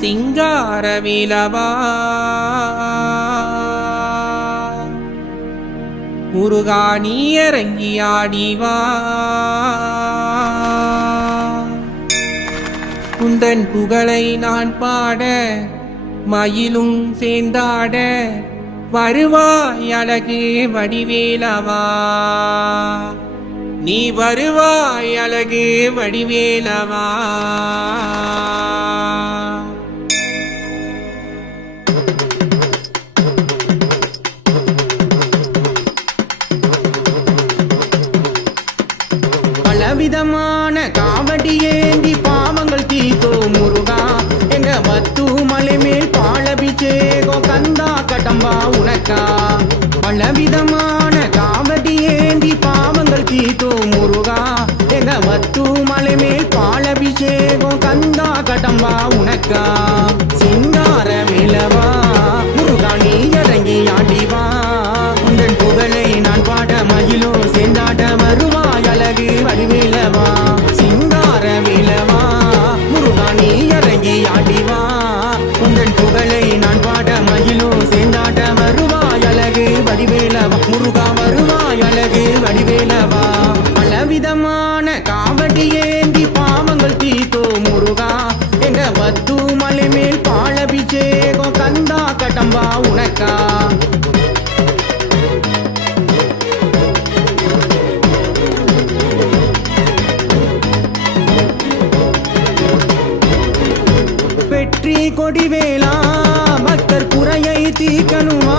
சிங்காரவேலவா முருகா நீ இறங்கி ஆடிவா குந்தன் புகழை நான் பாட மயிலும் சேர்ந்தாட வருவாய் அழகு வடிவேலவா நீ வருவாய் அழகு வடிவேலவா பலவிதமான காவடி ஏந்தி பாவங்கள் தீத்தோ முருகா எங்க மத்து மலை மேல் பாலபிஷேகம் கந்தா கடம்பா உனக்கா பலவிதமான காவடி ஏந்தி பாவங்கள் தீத்தோ முருகா எங்க மத்து மலை மேல் பாலபிஷேகம் கந்தா கடம்பா உனக்கா சிங்காரவேலவா முருகா நீ இறங்கி ஆடிவா உந்தன் புகழை நான் பாட மகிழோ சேர்ந்தாட வருவாய் அழகு வடிவேலவா சிங்காரவேலவா முருகா நீ இறங்கி ஆடிவா உந்தன் புகழை நான் பாட மகிழோ சேர்ந்தாட வருவாய் அழகு வடிவேலவா முருகா வருவாய் அழகு வடிவேலவா பலவிதமான காவடி ஏந்தி பாவங்கள் தீத்தோ முருகா எங்க பத்து மலை மேல் பாலபிஷேகம் கந்தா கடம்பா உனக்கா வெற்றி கொடிவேலா பக்தர் குறையை தீக்கணுமா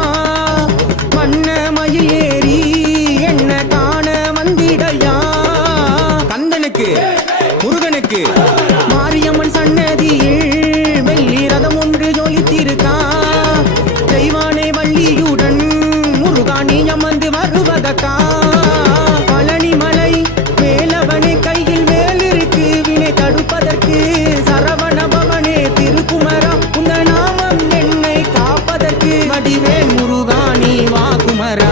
வண்ண மயில் ஏறி என்ன காண வந்திடையா கந்தனுக்கு முருகனுக்கு மாரியம்மன் சன்னதியில் வெள்ளி ரதம் ஒன்று ஜொலித்திருக்கா தெய்வானை வள்ளியுடன் முருகா நீ அமர்ந்து வருவதற்கா பழனி மலை வேலவனை கையில் வேலிருக்கு வினை தடுப்பதற்கு சரவண பவனே திருக்குமரா உந்த நாமம் என்னை காப்பதற்கு வடிவேல் முருகா நீ வா குமரா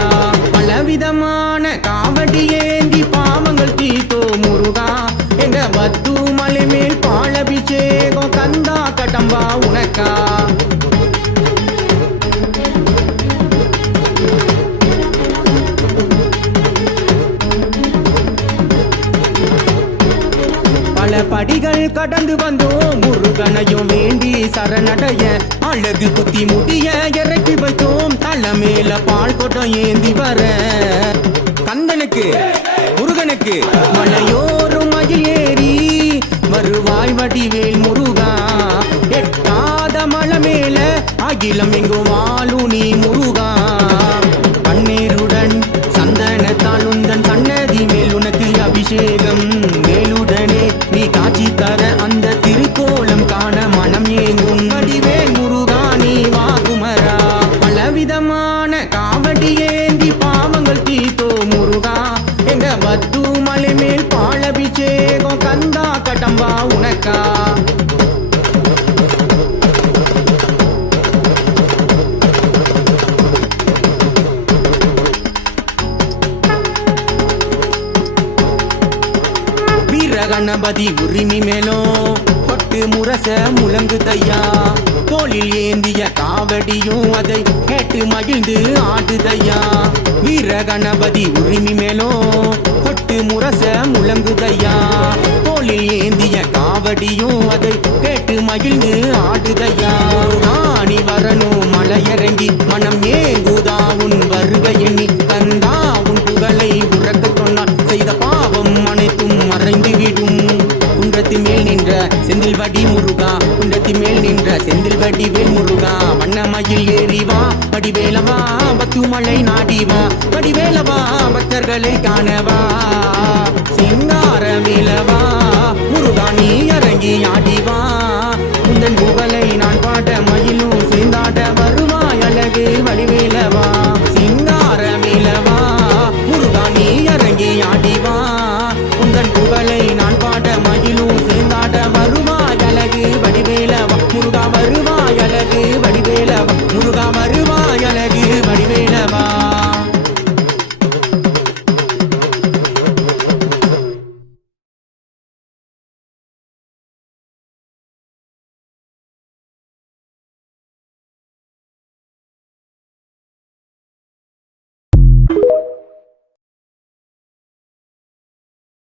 பலவிதமான காவடி ஏந்தி பாவங்கள் தீத்தோ முருகா எங்க பத்து மலை மேல் பாலபிஷேகம் கந்தா கடம்பா உனக்கா பல படிகள் கடந்து வந்தோம் முருகனையும் வேண்டி சரணடைய அழகு குத்தி முடிய இறக்கி வைத்தோம் தலை மேல பால் கொட்டம் ஏந்தி வர கந்தனுக்கு முருகனுக்கு மலையோரும் மயில் ஏறி வருவாய் வடிவேல் முருகா எட்டாத மலை மேல அகிலம் எங்கும் வாழு நீ முருகா கண்ணீருடன் சந்தனத்தால் உந்தன் சன்னதி மேல் உனக்கு அபிஷேகம் மேலுடனே நீ காட்சி தர அந்த திருக்கோலம் காண மனம் ஏங்கும் வடிவேல் முருகா நீ வா குமரா பலவிதமான காவடி ஏந்தி பாவங்கள் தீத்தோ முருகா எங்க பத்து மலை மேல் பாலபிஷேகம் கந்தா கடம்பா உனக்கா கணபதி உரிமை மேலும் பொட்டு முரச முழங்கு தையா தோளில் ஏந்திய காவடியும் அதை கேட்டு மகிழ்ந்து ஆடுதையா வீர கணபதி உரிமை மேலும் பொட்டு முரச முழங்கு தையா தோளில் ஏந்திய காவடியும் அதை கேட்டு மகிழ்ந்து ஆடுதையா ராணி வரணும் மலையிறங்கி மனம் ஏங்குதா உன் வருகை எண்ணி கந்தா உன் புகழை உறக்க சொன்னால் செய்த பாவம் அனைத்தும் மறைந்து விடும் குன்றத்தின் மேல் நின்ற செந்தில் வடி முருகா குன்றத்தின் மேல் நின்ற செந்தில் வடி வேல் முருகா வண்ணமயில் ஏறிவா வடிவேலவா பத்து மலை நாடிவா வடிவேலவா பக்தர்களை காணவா சிங்காரவேலவா